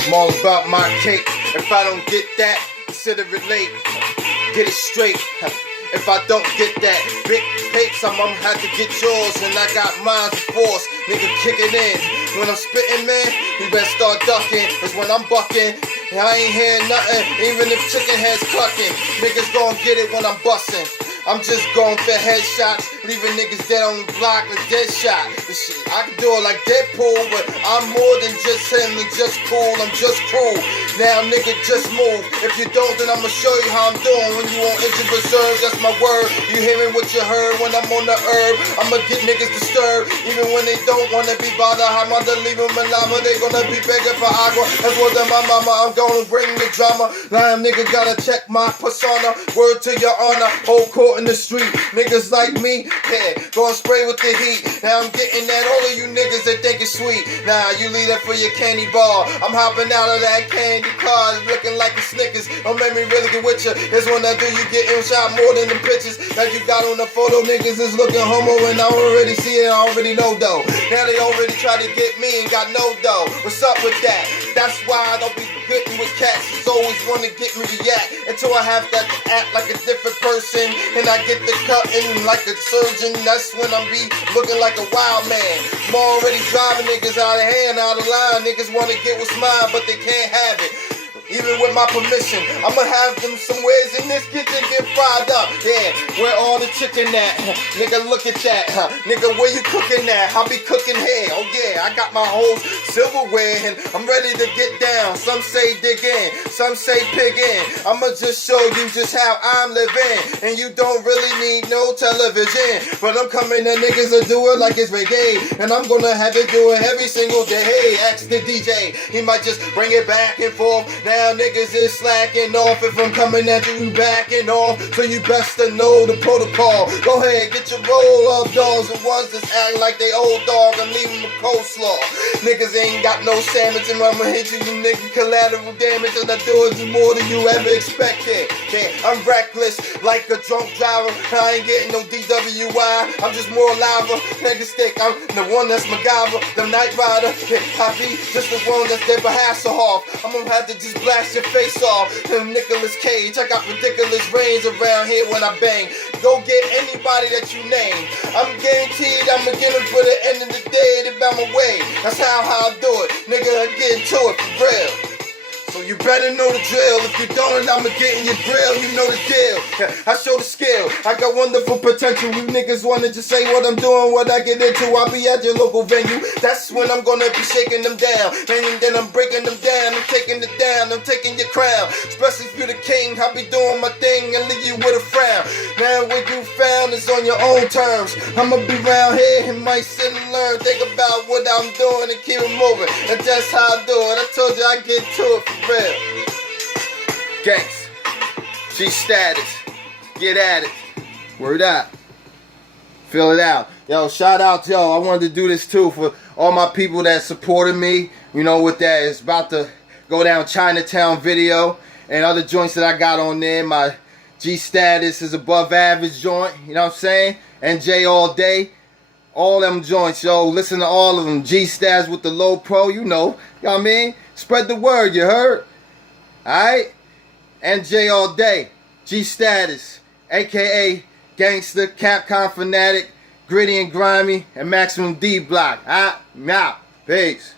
I'm all about my cake. If I don't get that, consider it late. Get it straight. If I don't get that big papes, I'm gonna have to get yours. And I got mine of force, nigga, kick it in. When I'm spitting, man, you better start ducking. Cause when I'm bucking, I ain't hearing nothing. Even if chicken heads clucking, niggas gon' get it when I'm busting. I'm just going for headshots, leaving niggas dead on the block like dead shot. This shit, I can do it like Deadpool, but I'm more than just him and just cool. I'm just cool. Now nigga, just move. If you don't, then I'ma show you how I'm doing. When you on injured reserve, that's my word. You hearing what you heard when I'm on the herb. I'ma get niggas disturbed, even when they don't wanna be bothered. I'm gonna leave them alive, they gonna be begging for agua. That's what to my mama, I'm gonna bring the drama. Now nigga gotta check my persona. Word to your honor, whole court in the street. Niggas like me, yeah, gonna spray with the heat. Now I'm getting at all of you niggas that think it's sweet. Nah, you leave that for your candy bar. I'm hopping out of that candy car, looking like a Snickers. Don't make me really get with you. This one I do, you getting shot more than the pictures that you got on the photo. Niggas is looking homo and I already see it, I already know though. Now they already try to get me and got no dough. What's up with that? That's why I don't be getting with cats. It's always wanna get me to react until I have to act like a different person. And I get the cutting like a surgeon. That's when I be looking like a wild man. I'm already driving niggas out of hand, out of line. Niggas wanna get what's mine, but they can't have it. Even with my permission, I'ma have them somewheres in this kitchen get fried up. Yeah, where all the chicken at? Nigga, look at that. Nigga, where you cooking at? I be cooking here. Oh yeah, I got my whole silverware and I'm ready to get down. Some say dig in, some say pig in. I'ma just show you just how I'm living. And you don't really need no television. But I'm coming and niggas will do it like it's reggae. And I'm gonna have it do it every single day. Hey, ask the DJ. He might just bring it back and forth. Now niggas is slacking off if I'm coming at you backing off. So you best to know the protocol. Go ahead, get your roll up dogs. The ones that's acting like they old dog and leave them a coleslaw. Niggas ain't got no sandwich and I'ma hit you, you nigga, collateral damage. And I do it more than you ever expected. Yeah, I'm reckless like a drunk driver. I ain't getting no DWI. I'm just more lava. Nigga stick, I'm the one that's MacGyver, the Night Rider. Yeah, I be just the one that's dead by Hasselhoff. I'm gonna have to just blast your face off. Nicolas Cage, I got ridiculous range around here when I bang. Go get anybody that you name. I'm guaranteed I'ma get them for the end of the day. They bout my way. That's how I do it. Nigga, I get into it for real. So you better know the drill. If you don't, then I'ma get in your grill. You know the deal. I show the skill. I got wonderful potential. You niggas wanna just say what I'm doing, what I get into. I'll be at your local venue. That's when I'm gonna be shaking them down. And then I'm breaking them down. I'm taking it down. I'm taking your crown. Especially if you're the king. I'll be doing my thing and leave you with a frown. Now what you found is on your own terms. I'ma be round here and might sit and learn. Think about what I'm doing and keep it moving. And that's how I do it. I told you I get to it. Real. Gangs. G status. Get at it. Word out. Fill it out. Yo, shout out to y'all. I wanted to do this too for all my people that supported me. You know, with that, it's about to go down Chinatown video and other joints that I got on there. My G status is above average joint. You know what I'm saying? And J all day. All them joints, yo. Listen to all of them. G status with the low pro, you know. You know what I mean? Spread the word, you heard? Alright? NJ all day. G status. AKA Gangster, Capcom Fanatic, Gritty and Grimy, and Maximum D Block. Alright? Now. Peace.